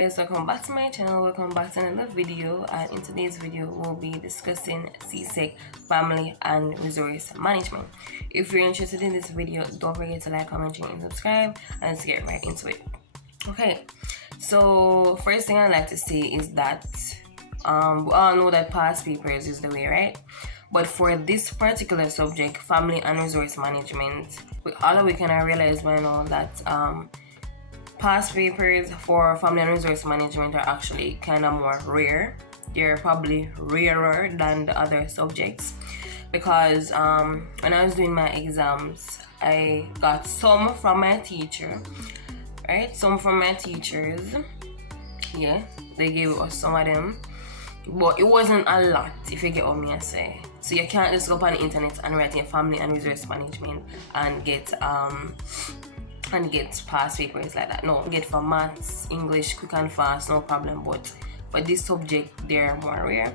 Guys, welcome back to my channel. Welcome back to another video, and in today's video we'll be discussing Csec family and resource management. If you're interested in this video, don't forget to like, comment, share, and subscribe, and let's get right into it. Okay, so first thing I'd like to say is that we all know that past papers is the way, right? But for this particular subject, family and resource management, all we can realize by now that past papers for family and resource management are actually kind of more rare. They're probably rarer than the other subjects because when I was doing my exams, I got some from my teacher, right? Some from my teachers. Yeah, they gave us some of them, but it wasn't a lot, if you get what me I say. So you can't just go up on the internet and write in family and resource management and get past papers like that. No, get for maths, English, quick and fast, no problem. But for this subject, they're more rare.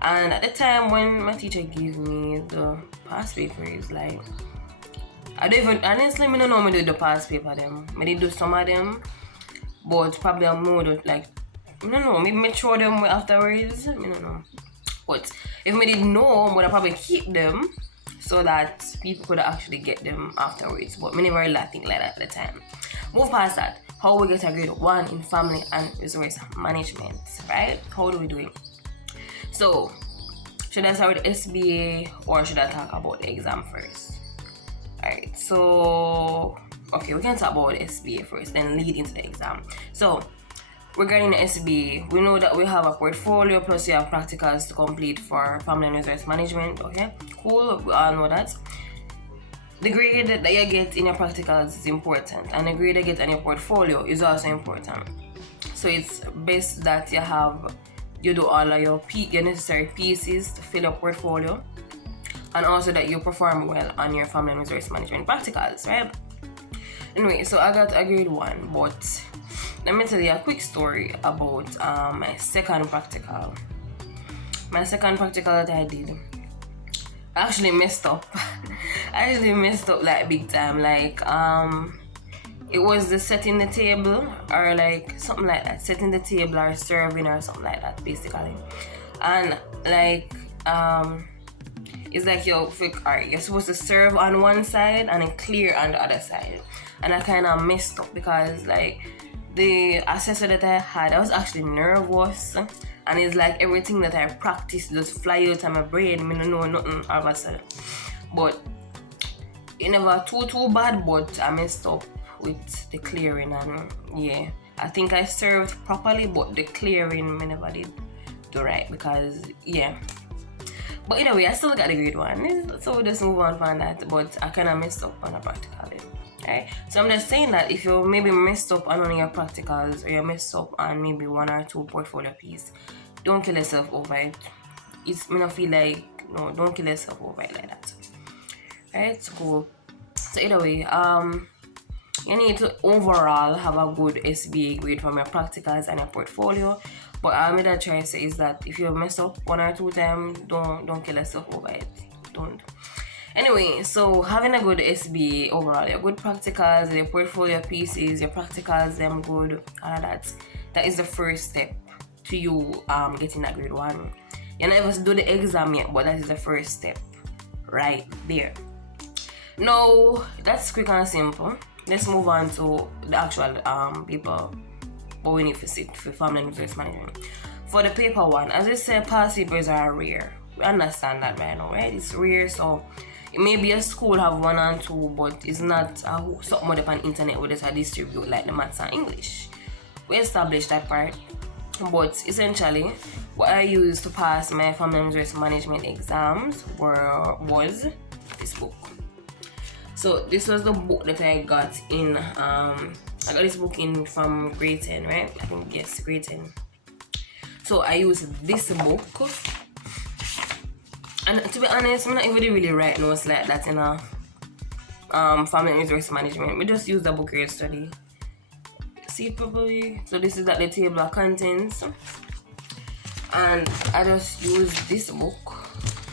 And at the time when my teacher gave me the past papers, like I don't even honestly, I don't know how to do the past paper them. I did do some of them, but probably I'm more like I don't know. Maybe I throw them afterwards. I don't know. But if I didn't know, I would probably keep them so that people could actually get them afterwards. But I never really think like that at the time. Move past that. How we get a grade 1 in family and resource management, right? How do we do it? So, should I start with SBA or should I talk about the exam first? Alright, so okay, we can talk about SBA first, then lead into the exam. So, regarding the SBA, we know that we have a portfolio plus you have practicals to complete for family and resource management. Okay, cool, we all know that. The grade that you get in your practicals is important, and the grade you get in your portfolio is also important. So it's best that you do all of your necessary pieces to fill your portfolio, and also that you perform well on your family and resource management practicals, right? Anyway, so I got a grade 1, but let me tell you a quick story about my second practical. My second practical that I did, I actually messed up. I actually messed up like big time. Like it was the setting the table or like something like that. Setting the table or serving or something like that, basically. And like it's like you're supposed to serve on one side and then clear on the other side. And I kind of messed up because like the assessor that I had, I was actually nervous, and it's like everything that I practiced just fly out of my brain. I don't know nothing all of a sudden. But it never too bad, but I messed up with the clearing, and yeah, I think I served properly, but the clearing I never did do right because yeah. But anyway, I still got the grade 1, so we'll just move on from that. But I kind of messed up on a practical. Right? So I'm just saying that if you maybe messed up on one of your practicals or you messed up on maybe 1 or 2 portfolio pieces, don't kill yourself over it. It's me not feel like no, don't kill yourself over it like that. Right? So cool. So either way, you need to overall have a good SBA grade from your practicals and your portfolio. But I'm gonna try to say is that if you mess up 1 or 2 times, don't kill yourself over it. Don't. Anyway, so having a good SBA overall, your good practicals, your portfolio pieces, your practicals, them good, all of that. That is the first step to you getting that grade 1. You never do the exam yet, but that is the first step right there. Now, that's quick and simple. Let's move on to the actual paper what we need for family and resource management. For the paper 1, as I said, past papers are rare. We understand that by now, right? It's rare, so maybe a school have 1 and 2, but it's not something up on internet where they distribute like the maths and English. We established that part, but essentially what I used to pass my family and resource management exams was this book. So this was the book that I got in I got this book in from grade 10, right? I think yes, grade 10. So I used this book. And to be honest, I'm not even really write notes like that in a family and resource management. We just use the book here to study. See probably. So this is at the table of contents. And I just use this book.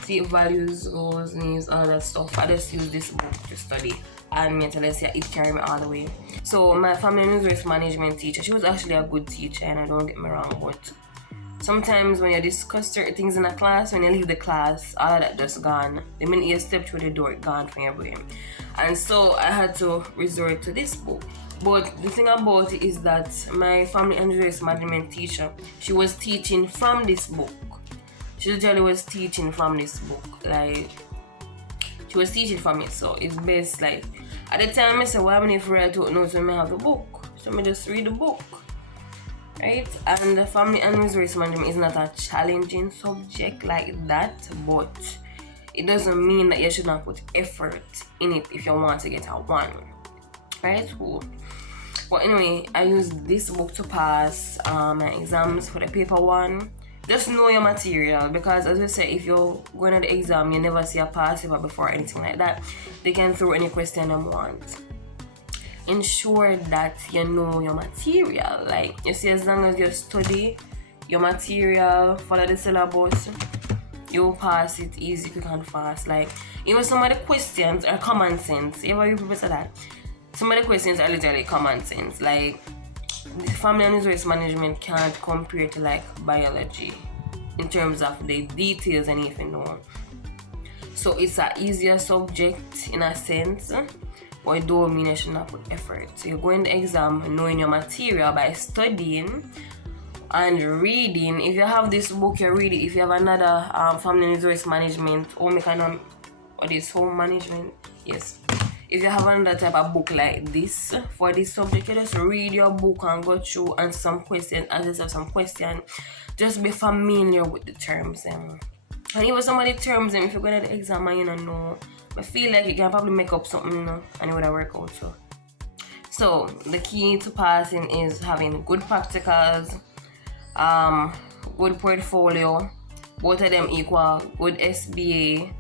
See values, goals, needs, all that stuff. I just use this book to study and me tell her say it carry me all the way. So my family and resource management teacher, she was actually a good teacher, and I don't get me wrong, but sometimes when you discuss certain things in a class, when you leave the class, all of that just gone. The minute you step through the door, it gone from your brain. And so I had to resort to this book. But the thing about it is that my family and resource management teacher, she was teaching from this book. She literally was teaching from this book. Like, she was teaching from it, so it's best. Like, at the time I said, well, I'm if I don't know, so I have the book. So I just read the book. Right? And the family and resource management is not a challenging subject like that, but it doesn't mean that you should not put effort in it if you want to get a 1. Right? Cool. But anyway, I used this book to pass my exams for the paper 1. Just know your material, because as we say, if you're going to the exam, you never see a past paper before, anything like that. They can throw any question they want. Ensure that you know your material. Like, you see, as long as you study your material, follow the syllabus, you'll pass it easy, quick and fast. Like, even some of the questions are common sense. Ever you prepare that? Some of the questions are literally common sense. Like, the family and resource management can't compare to like biology in terms of the details and if you know. So it's an easier subject in a sense, but it don't mean you should not put effort. So you go in the exam knowing your material by studying and reading. If you have this book, you read it. If you have another family and resource management or home management, yes. If you have another type of book like this for this subject, you just read your book and go through and some questions, and just have some questions. Just be familiar with the terms. And even some of the terms, if you go to the exam and you don't know, I feel like you can probably make up something, and it would work out. So the key to passing is having good practicals, good portfolio, both of them equal, good SBA,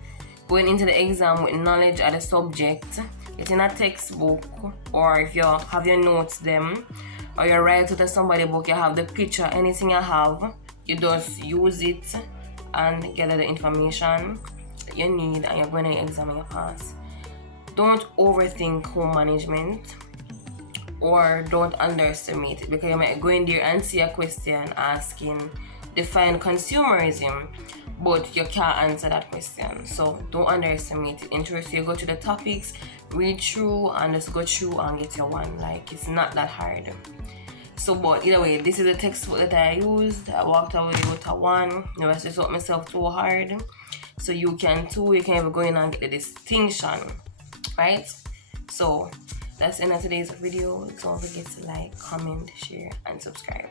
going into the exam with knowledge of the subject, getting a textbook, or if you have your notes them, or you write it to somebody book, you have the picture, anything you have, you just use it and gather the information that you need, and you're going to exam and you pass. Don't overthink home management, or don't underestimate it, because you might go in there and see a question asking define consumerism, but you can't answer that question. So don't underestimate it. Ensure you go to the topics, read through, and just go through and get your 1. Like, it's not that hard. So, but either way, this is the textbook that I used. I walked away with a 1. Never stress out myself too hard. So you can too. You can even go in and get the distinction, right? So that's the end of today's video. Don't forget to like, comment, share, and subscribe.